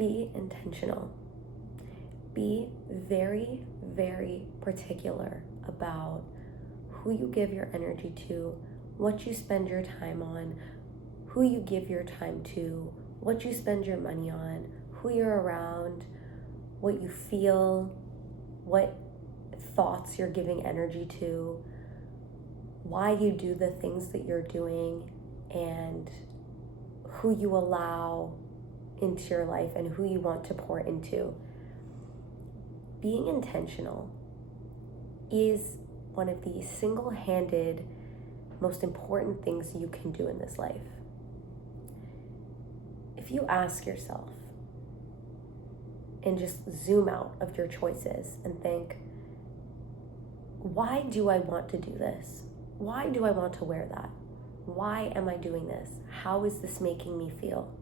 Be intentional. Be very, very particular about who you give your energy to, what you spend your time on, who you give your time to, what you spend your money on, who you're around, what you feel, what thoughts you're giving energy to, why you do the things that you're doing, and who you allow into your life and who you want to pour into. Being intentional is one of the single-handed most important things you can do in this life. If you ask yourself and just zoom out of your choices and think, why do I want to do this? Why do I want to wear that? Why am I doing this? How is this making me feel?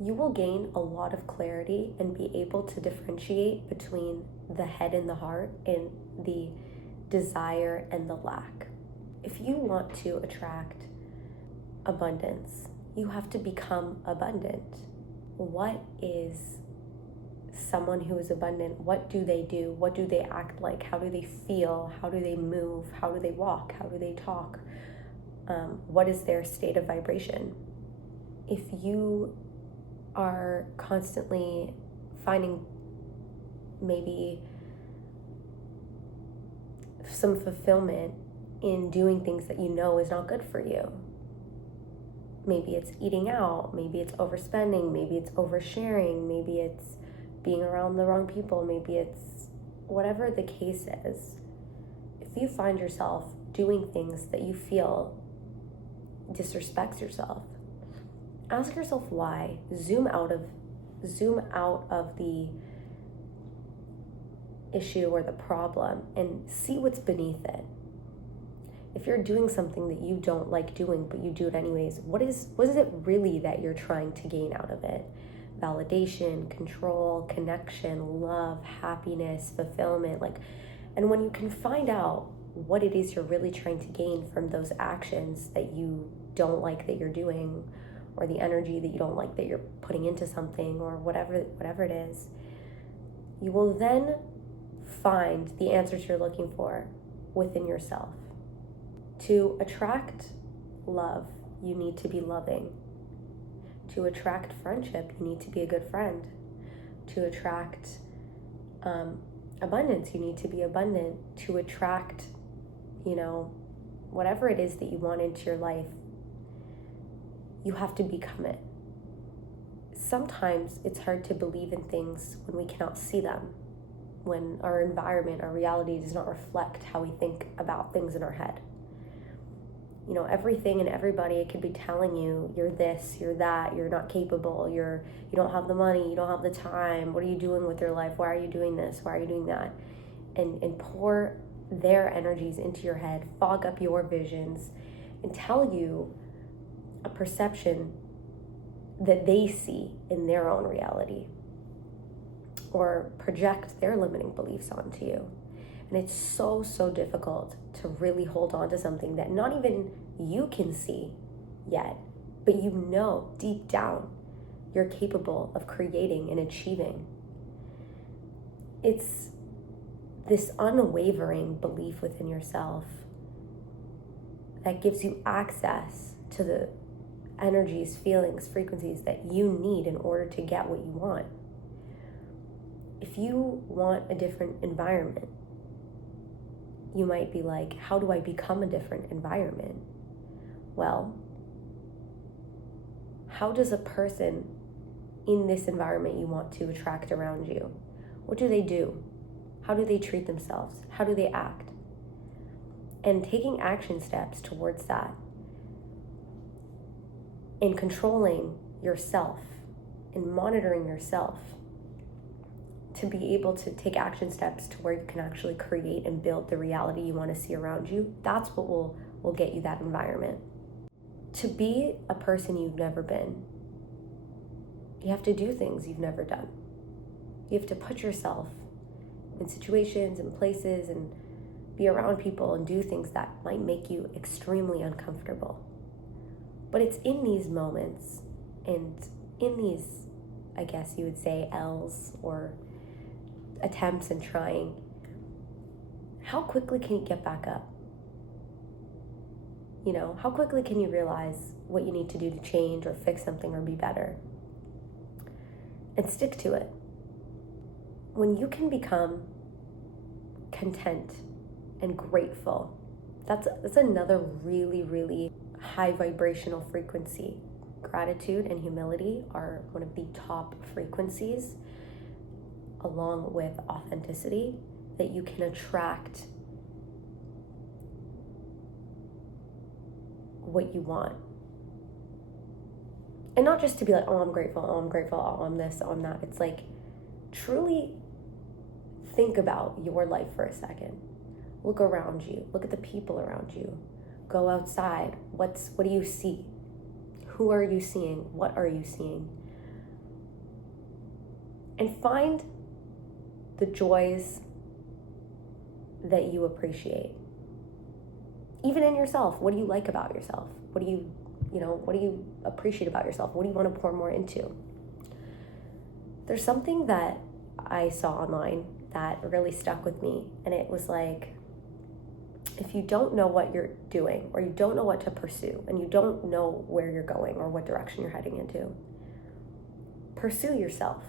You will gain a lot of clarity and be able to differentiate between the head and the heart and the desire and the lack. If you want to attract abundance, you have to become abundant. What is someone who is abundant? What do they do? What do they act like? How do they feel? How do they move? How do they walk? How do they talk? What is their state of vibration? If you are constantly finding maybe some fulfillment in doing things that you know is not good for you, maybe it's eating out, maybe it's overspending, maybe it's oversharing, maybe it's being around the wrong people, maybe it's whatever the case is. If you find yourself doing things that you feel disrespects yourself, ask yourself why. Zoom out of the issue or the problem and see what's beneath it. If you're doing something that you don't like doing, but you do it anyways, what is it really that you're trying to gain out of it? Validation, control, connection, love, happiness, fulfillment, and when you can find out what it is you're really trying to gain from those actions that you don't like that you're doing, or the energy that you don't like that you're putting into something, or whatever it is, you will then find the answers you're looking for within yourself. To attract love, you need to be loving. To attract friendship, you need to be a good friend. To attract abundance, you need to be abundant. To attract, whatever it is that you want into your life, you have to become it. Sometimes it's hard to believe in things when we cannot see them, when our environment, our reality does not reflect how we think about things in our head. Everything and everybody could be telling you, you're this, you're that, you're not capable, you don't have the money, you don't have the time, what are you doing with your life, why are you doing this, why are you doing that? And pour their energies into your head, fog up your visions, and tell you a perception that they see in their own reality, or project their limiting beliefs onto you. And it's so, so difficult to really hold on to something that not even you can see yet, but deep down you're capable of creating and achieving. It's this unwavering belief within yourself that gives you access to the energies, feelings, frequencies that you need in order to get what you want. If you want a different environment, you might be like, how do I become a different environment? Well, how does a person in this environment you want to attract around you, what do they do? How do they treat themselves? How do they act? And taking action steps towards that, and controlling yourself and monitoring yourself to be able to take action steps to where you can actually create and build the reality you want to see around you. That's what will get you that environment. To be a person you've never been, you have to do things you've never done. You have to put yourself in situations and places and be around people and do things that might make you extremely uncomfortable. But it's in these moments and in these I guess you would say, L's or attempts and trying, how quickly can you get back up? You know, how quickly can you realize what you need to do to change or fix something or be better? And stick to it. When you can become content and grateful, that's another really, really high vibrational frequency. Gratitude and humility are one of the top frequencies, along with authenticity, that you can attract what you want. And not just to be like, oh, I'm grateful, oh, I'm this, oh, I'm that. It's like, truly think about your life for a second. Look around you. Look at the people around you. Go outside. What do you see? Who are you seeing? What are you seeing? And find the joys that you appreciate. Even in yourself. What do you like about yourself? What do you appreciate about yourself? What do you want to pour more into? There's something that I saw online that really stuck with me, and it was like, if you don't know what you're doing, or you don't know what to pursue, and you don't know where you're going or what direction you're heading into, pursue yourself.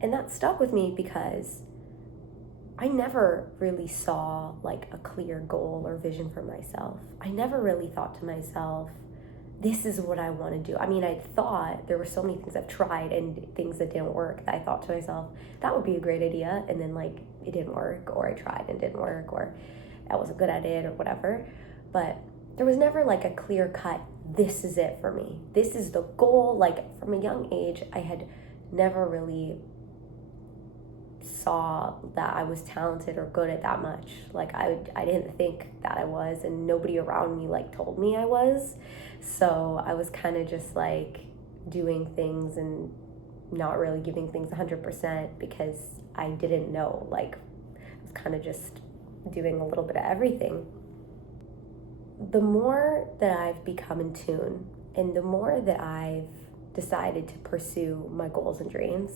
And that stuck with me because I never really saw like a clear goal or vision for myself. I never really thought to myself, this is what I want to do. I mean, I thought there were so many things I've tried and things that didn't work that I thought to myself, that would be a great idea. And then like it didn't work, or I tried and it didn't work, or I wasn't good at it or whatever. But there was never like a clear cut, this is it for me. This is the goal. Like from a young age, I had never really saw that I was talented or good at that much. Like I didn't think that I was, and nobody around me like told me I was. So I was kind of just like doing things and not really giving things 100% because I didn't know. Like I was kind of just doing a little bit of everything. The more that I've become in tune, and the more that I've decided to pursue my goals and dreams,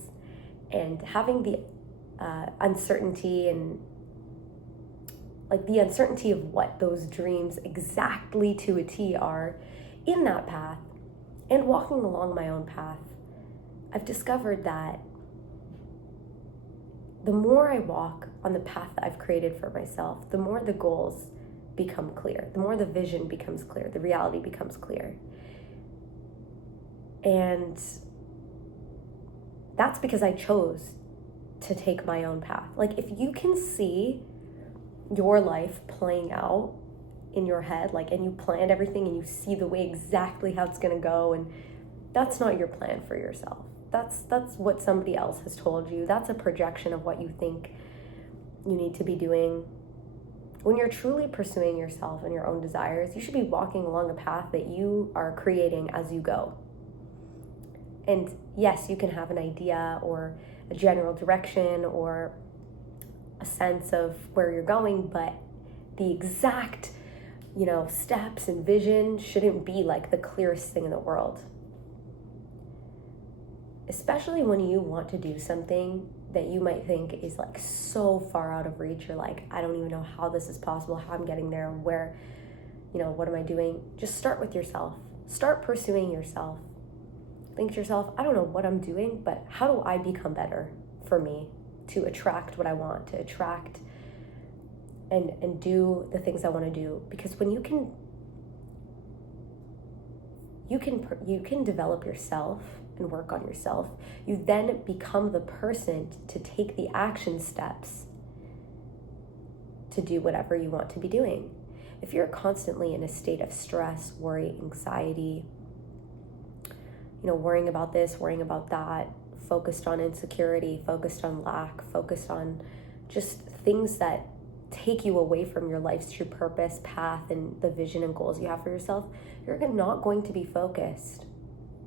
and having the uncertainty and like the uncertainty of what those dreams exactly to a T are in that path, and walking along my own path, I've discovered that the more I walk on the path that I've created for myself, the more the goals become clear, the more the vision becomes clear, the reality becomes clear. And that's because I chose to take my own path. Like if you can see your life playing out in your head, like, and you planned everything and you see the way exactly how it's gonna go, and that's not your plan for yourself. That's what somebody else has told you. That's a projection of what you think you need to be doing. When you're truly pursuing yourself and your own desires, you should be walking along a path that you are creating as you go. And yes, you can have an idea or a general direction or a sense of where you're going, but the exact, steps and vision shouldn't be like the clearest thing in the world. Especially when you want to do something that you might think is like so far out of reach. You're like, I don't even know how this is possible, how I'm getting there, where, what am I doing? Just start with yourself. Start pursuing yourself. Think to yourself, I don't know what I'm doing, but how do I become better for me to attract what I want, to attract and do the things I want to do? Because when you can develop yourself and work on yourself, you then become the person to take the action steps to do whatever you want to be doing. If you're constantly in a state of stress, worry, anxiety, worrying about this, worrying about that, focused on insecurity, focused on lack, focused on just things that take you away from your life's true purpose, path, and the vision and goals you have for yourself, you're not going to be focused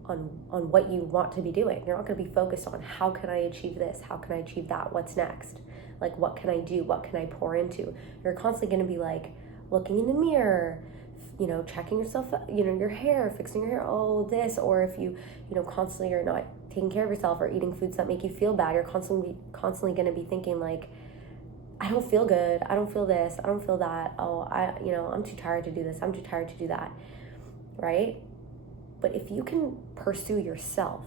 on what you want to be doing. You're not going to be focused on how can I achieve this? How can I achieve that? What's next? Like, what can I do? What can I pour into? You're constantly going to be like looking in the mirror, checking yourself, your hair, fixing your hair, all this, or if you, constantly are not taking care of yourself or eating foods that make you feel bad, you're constantly going to be thinking like, I don't feel good, I don't feel this, I don't feel that, oh, I'm too tired to do this, I'm too tired to do that, right? But if you can pursue yourself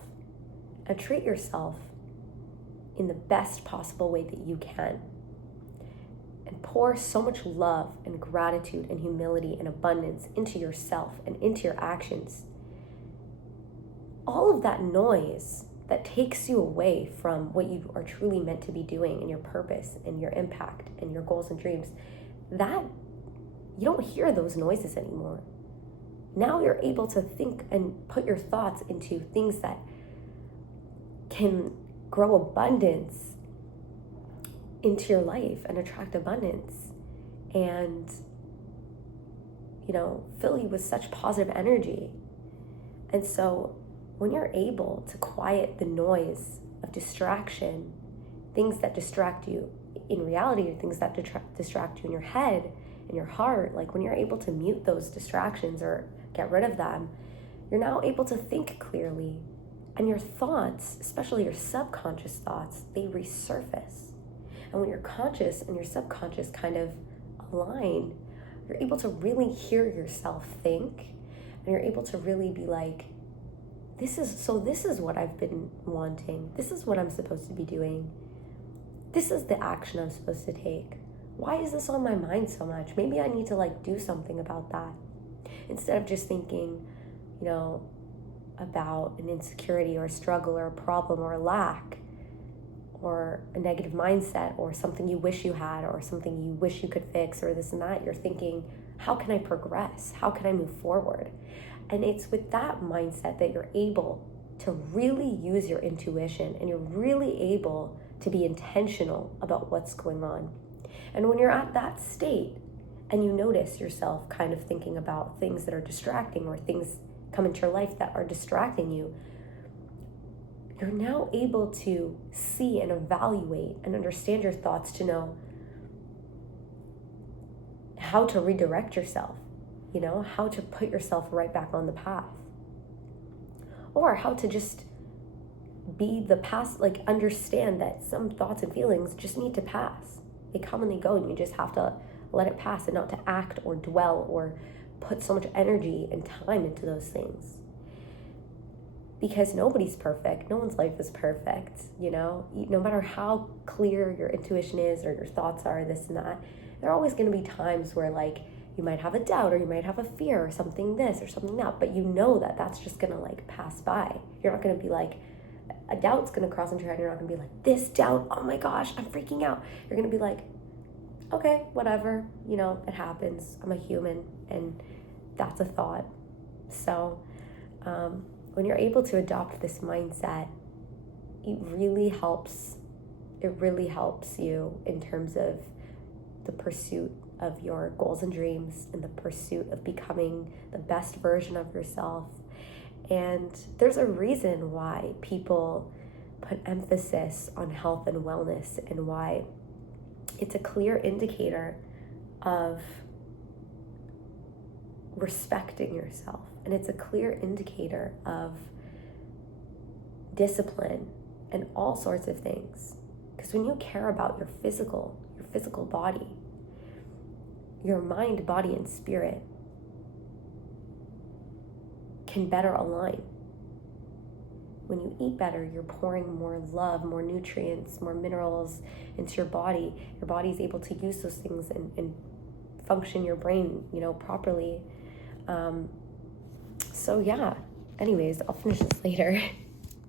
and treat yourself in the best possible way that you can, and pour so much love and gratitude and humility and abundance into yourself and into your actions, all of that noise that takes you away from what you are truly meant to be doing and your purpose and your impact and your goals and dreams, that you don't hear those noises anymore. Now you're able to think and put your thoughts into things that can grow abundance into your life and attract abundance and, fill you with such positive energy. And so when you're able to quiet the noise of distraction, things that distract you in reality, or things that distract you in your head and your heart, like when you're able to mute those distractions or get rid of them, you're now able to think clearly. And your thoughts, especially your subconscious thoughts, they resurface. And when your conscious and your subconscious kind of align, you're able to really hear yourself think, and you're able to really be like, this is what I've been wanting. This is what I'm supposed to be doing. This is the action I'm supposed to take. Why is this on my mind so much? Maybe I need to do something about that. Instead of just thinking, about an insecurity or a struggle or a problem or a lack or a negative mindset or something you wish you had or something you wish you could fix or this and that. You're thinking, how can I progress? How can I move forward? And it's with that mindset that you're able to really use your intuition, and you're really able to be intentional about what's going on. And when you're at that state and you notice yourself kind of thinking about things that are distracting or things come into your life that are distracting you, you're now able to see and evaluate and understand your thoughts to know how to redirect yourself, how to put yourself right back on the path, or how to just be the past, understand that some thoughts and feelings just need to pass. They come and they go, and you just have to let it pass and not to act or dwell or put so much energy and time into those things. Because nobody's perfect. No one's life is perfect, No matter how clear your intuition is or your thoughts are, this and that, there are always going to be times where you might have a doubt or you might have a fear or something this or something that, but that that's just going to pass by. You're not going to be a doubt's going to cross into your head. You're not going to be this doubt, oh my gosh, I'm freaking out. You're going to be okay, whatever, it happens. I'm a human, and that's a thought. So when you're able to adopt this mindset, it really helps you in terms of the pursuit of your goals and dreams and the pursuit of becoming the best version of yourself. And there's a reason why people put emphasis on health and wellness, and why it's a clear indicator of respecting yourself. And it's a clear indicator of discipline and all sorts of things. Because when you care about your physical body, your mind, body, and spirit can better align. When you eat better, you're pouring more love, more nutrients, more minerals into your body. Your body's able to use those things and function your brain, properly. So yeah, anyways, I'll finish this later.